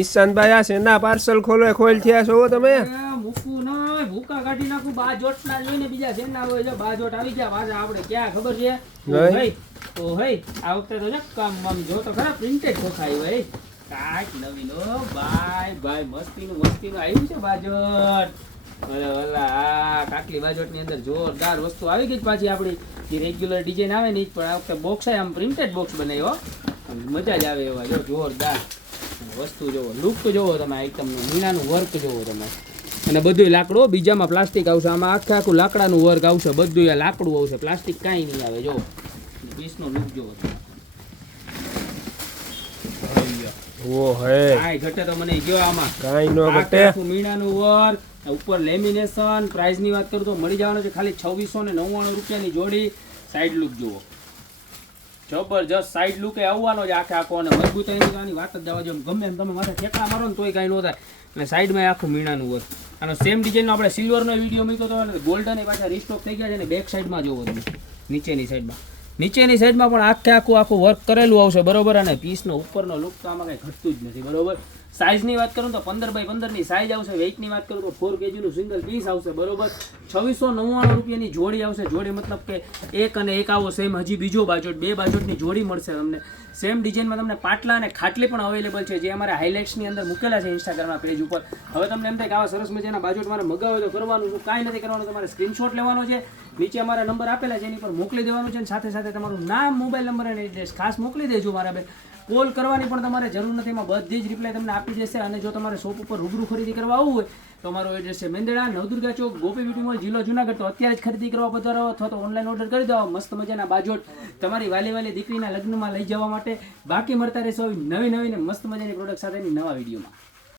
ઈશાનભાઈ આ સેના પાર્સલ ખોલો ખોલ થયા છો તમે? એ મૂકવું ભૂકા કાઢી નાખું બાજોટ ના જોઈને બીજા છે હોય જો બાજોટ આવી ગયા પાછા આપણે ક્યાં ખબર છે? ઓ નહીં. હઈ આ વખતે તો જો કામ આમ જો તો ખરા પ્રિન્ટેડ ખોખાય ભાઈ કાંઈક નવીન હો ભાઈ ભાઈ મસ્તીનું મસ્તીનું આવ્યું છે બાજોટ અરે આ કાકલી બાજોટની અંદર જોરદાર વસ્તુ આવી ગઈ પાછી આપણી. જે રેગ્યુલર ડિઝાઇન આવે ને પણ આ વખતે બોક્સ આમ પ્રિન્ટેડ બોક્સ બનાવ્યો મજા જ આવે એવા જો જોરદાર. વસ્તુ જોવો લુક જોવો તમે આઈટમનું મીણાનું વર્ક જોવો તમે. અને બધું લાકડું બીજામાં પ્લાસ્ટિક આવશે આમાં આખે આખું લાકડાનું વર્ક આવશે બધું આ લાકડું આવશે પ્લાસ્ટિક કાંઈ નહીં આવે જોવો. પીસનો લુક જોવો. ઓ હે. કાંઈ ઘટે તો મને કયો આમાં. કાંઈ નો ઘટે. મીણાનું વર્ક ઉપર લેમિનેશન પ્રાઇસની વાત કરું તો મળી જવાનું છે ખાલી છવ્વીસો ને નવ્વાણું રૂપિયાની જોડી. સાઈડ લુક જુઓ જબરજસ્ત સાઈડ લુકે આવવાનો જ આખે આખો અને મજબૂતાઈની એની વાત જ જવા જો ગમે એમ તમે માથે ઠેકડા મારો ને તોય કાંઈ ન થાય. અને સાઈડમાં આખું મીણાનું વર્ક આનો સેમ ડિઝાઇનનો આપણે સિલ્વરનો વીડિયો મૂક્યો હતો અને ગોલ્ડન પાછા રીસ્ટોક થઈ ગયા છે અને બેક સાઈડમાં જોવો તમે. નીચેની સાઈડમાં નીચેની સાઈડમાં પણ આખે આખું આખું વર્ક કરેલું આવશે બરોબર અને પીસનો ઉપરનો લુક તો આમાં કંઈ ઘટતું જ નથી. બરોબર? સાઇઝની વાત કરું તો પંદર બાય પંદરની સાઇઝ આવશે વેઇટની વાત કરું તો ફોર કેજીનું સિંગલ પીસ આવશે, બરોબર? છવ્વીસો નવ્વાણું રૂપિયાની જોડી આવશે, જોડી મતલબ કે એક અને એક આવો સેમ હજી બીજો બાજોટ, બે બાજોટની જોડી મળશે તમને. સેમ ડિઝાઇનમાં તમને પાટલા અને ખાટલી પણ અવેલેબલ છે, જે અમારે હાઇલાઇટ્સની અંદર મૂકેલા છે ઇન્સ્ટાગ્રામના પેજ ઉપર. હવે તમને એમ થાય કે આવા સરસ મજાના બાજોટ મારે મગાવે તો કરવાનું શું? કાંઈ નથી કરવાનું, તમારે સ્ક્રીનશોટ લેવાનો છે. નીચે અમારા નંબર આપેલા છે, એની પર મોકલી દેવાનું છે અને સાથે સાથે તમારું નામ મોબાઈલ નંબર અને એડ્રેસ ખાસ મોકલી દેજો મારા બે. કોલ કરવાની પણ તમારે જરૂર નથી. એમાં બધી જ રિપ્લાય તમને આપી દેશે અને જો તમારે શોપ ઉપર રૂબરૂ ખરીદી કરવા આવવું હોય, તો અમારો એડ્રેસ છે મેંદડા, નવદુર્ગા ચોક, ગોપી બ્યુટી મોલ જિલ્લો જુનાગઢ. તો અત્યારે જ ખરીદી કરવા પધારો અથવા તો ઓનલાઈન ઓર્ડર કરી દો. મસ્ત મજાના બાજોટ. તમારી વાલી વાલી દીકરીના લગ્નમાં લઈ જવા માટે બાકી મળતા રહેશો આવી નવી નવી ને મસ્ત મજાની પ્રોડક્ટ સાથેની નવા વિડીયોમાં